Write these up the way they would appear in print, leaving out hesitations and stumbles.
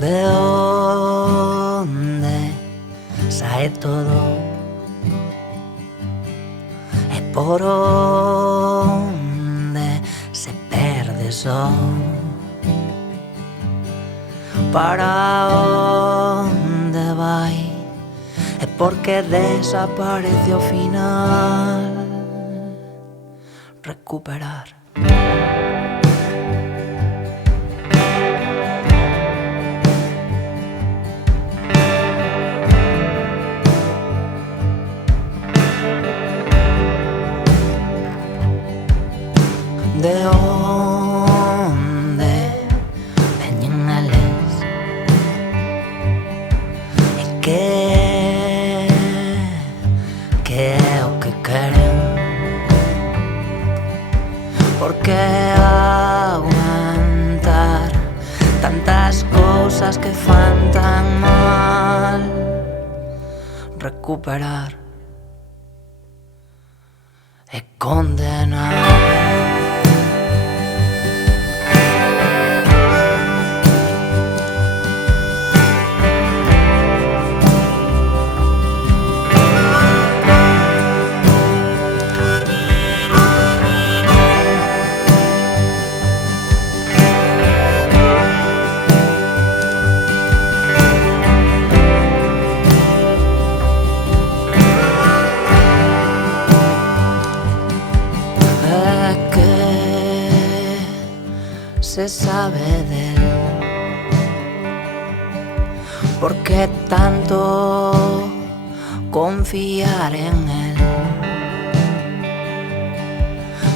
de onde sae todo e por onde se perde só. Para onde vai e porque desaparece ao final. Recuperar. De onde veñen eles e que é o que queren. Porque aguantar tantas cousas que fan tan mal. Recuperar e condenar. Se sabe de él, ¿por qué tanto confiar en él?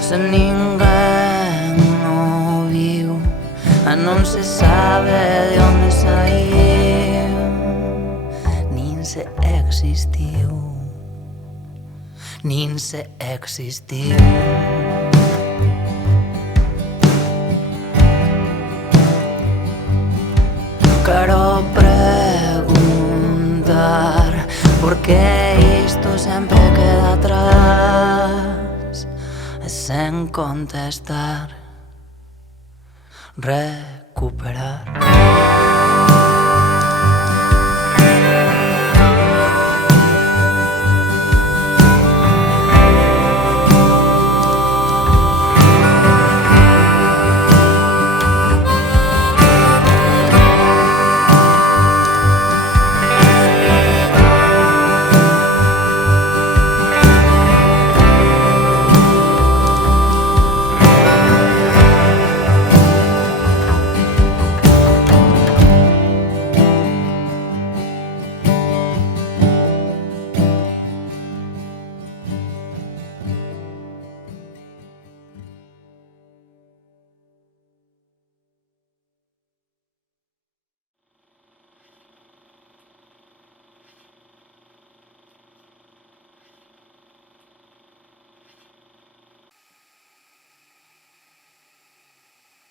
Se ninguén o viu, non se sabe de onde saiu, nin se existiu, nin se existiu. Quero preguntar por que isto sempre queda atrás e sen contestar. Recuperar.